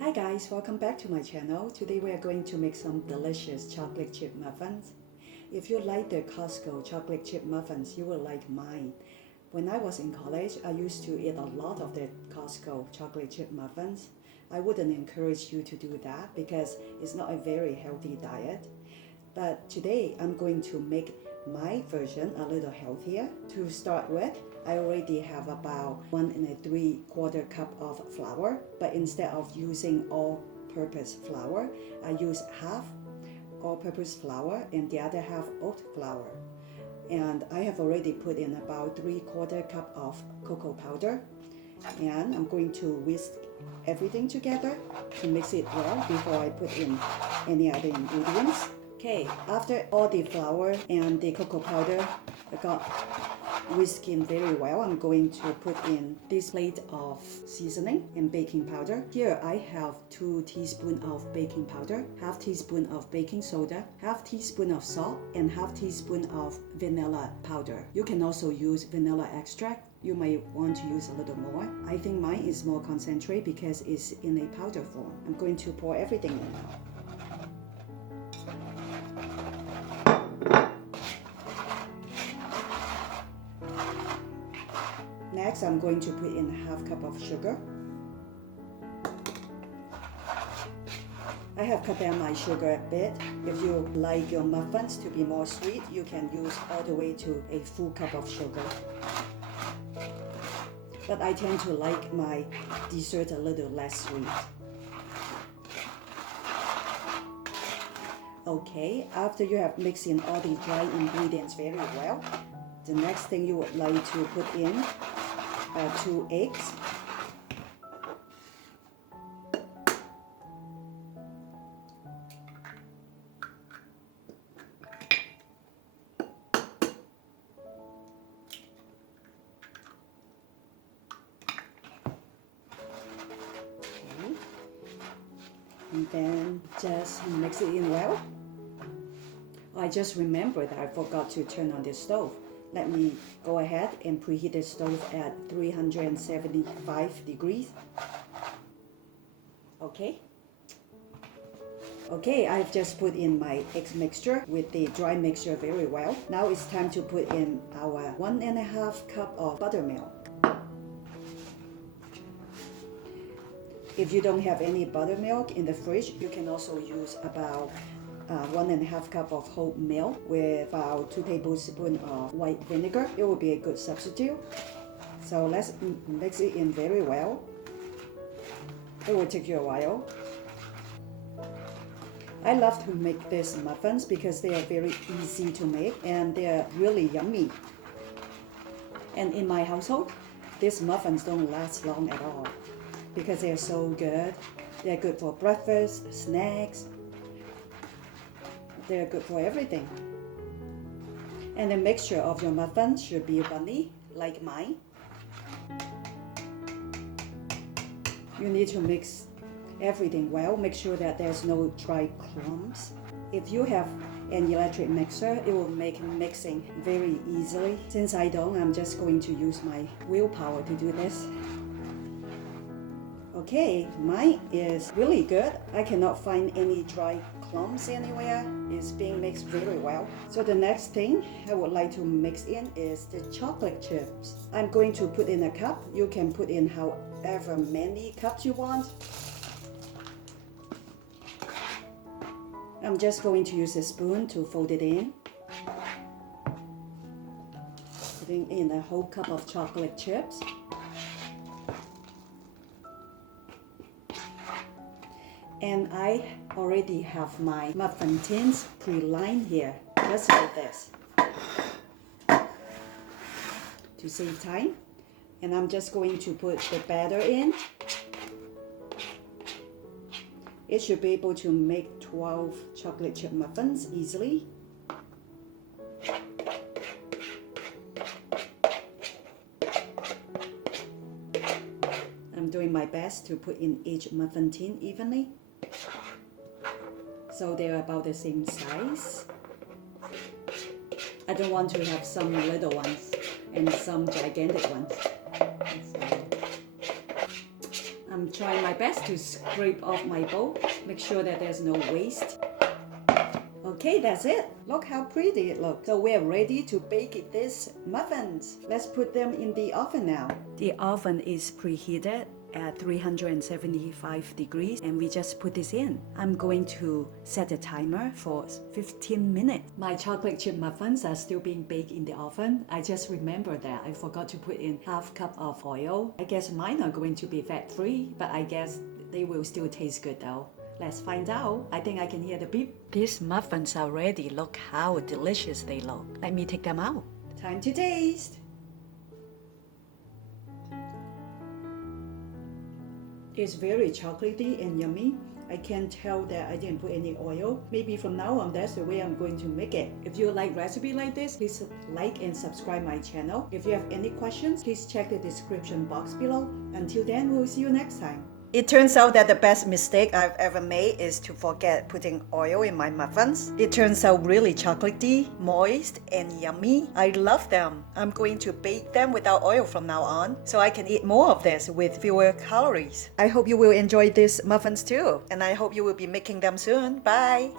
Hi guys, welcome back to my channel. Today we are going to make some delicious chocolate chip muffins. If you like the Costco chocolate chip muffins, you will like mine. When I was in college, I used to eat a lot of the Costco chocolate chip muffins. I wouldn't encourage you to do that because it's not a very healthy diet. But today I'm going to make my version a little healthier. To start with, I already have about 1 3/4 cup of flour, but instead of using all-purpose flour, I use half all-purpose flour and the other half oat flour. And I have already put in about 3/4 cup of cocoa powder, and I'm going to whisk everything together to mix it well before I put in any other ingredients. Okay, after all the flour and the cocoa powder got whisked in very well, I'm going to put in this plate of seasoning and baking powder. Here I have 2 teaspoons of baking powder, half teaspoon of baking soda, half teaspoon of salt, and half teaspoon of vanilla powder. You can also use vanilla extract. You might want to use a little more. I think mine is more concentrated because it's in a powder form. I'm going to pour everything in now. Next, I'm going to put in half cup of sugar. I have cut down my sugar a bit. If you like your muffins to be more sweet, you can use all the way to a full cup of sugar. But I tend to like my dessert a little less sweet. Okay, after you have mixed in all the dry ingredients very well, the next thing you would like to put in 2 eggs. Okay. And then just mix it in well. I just remembered that I forgot to turn on the stove. Let me go ahead and preheat the stove at 375 degrees. Okay, I've just put in my egg mixture with the dry mixture very well. Now it's time to put in our 1.5 cup of buttermilk. If you don't have any buttermilk in the fridge, you can also use about 1.5 cup of whole milk with about 2 tablespoons of white vinegar. It will be a good substitute. So let's mix it in very well. It will take you a while. I love to make these muffins because they are very easy to make and they are really yummy. And in my household, these muffins don't last long at all because they are so good. They're good for breakfast, snacks. They're good for everything. And the mixture of your muffins should be runny, like mine. You need to mix everything well. Make sure that there's no dry clumps. If you have an electric mixer, it will make mixing very easily. Since I don't, I'm just going to use my willpower to do this. Okay, mine is really good. I cannot find any dry clumps anywhere. It's being mixed very well. So the next thing I would like to mix in is the chocolate chips. I'm going to put in a cup. You can put in however many cups you want. I'm just going to use a spoon to fold it in. Putting in a whole cup of chocolate chips. And I already have my muffin tins pre-lined here, just like this, to save time. And I'm just going to put the batter in. It should be able to make 12 chocolate chip muffins easily. I'm doing my best to put in each muffin tin evenly, so they're about the same size. I don't want to have some little ones and some gigantic ones. So I'm trying my best to scrape off my bowl. Make sure that there's no waste. Okay, that's it. Look how pretty it looks. So we're ready to bake these muffins. Let's put them in the oven now. The oven is preheated at 375 degrees and we just put this in. I'm going to set a timer for 15 minutes. My chocolate chip muffins are still being baked in the oven. I just remembered that I forgot to put in half cup of oil. I guess mine are going to be fat-free, but I guess they will still taste good though. Let's find out. I think I can hear the beep. These muffins are ready. Look how delicious they look. Let me take them out. Time to taste. It's very chocolatey and yummy. I can tell that I didn't put any oil. Maybe from now on, that's the way I'm going to make it. If you like recipe like this, please like and subscribe my channel. If you have any questions, please check the description box below. Until then, we'll see you next time. It turns out that the best mistake I've ever made is to forget putting oil in my muffins. It turns out really chocolatey, moist, and yummy. I love them. I'm going to bake them without oil from now on, so I can eat more of this with fewer calories. I hope you will enjoy these muffins too, and I hope you will be making them soon. Bye!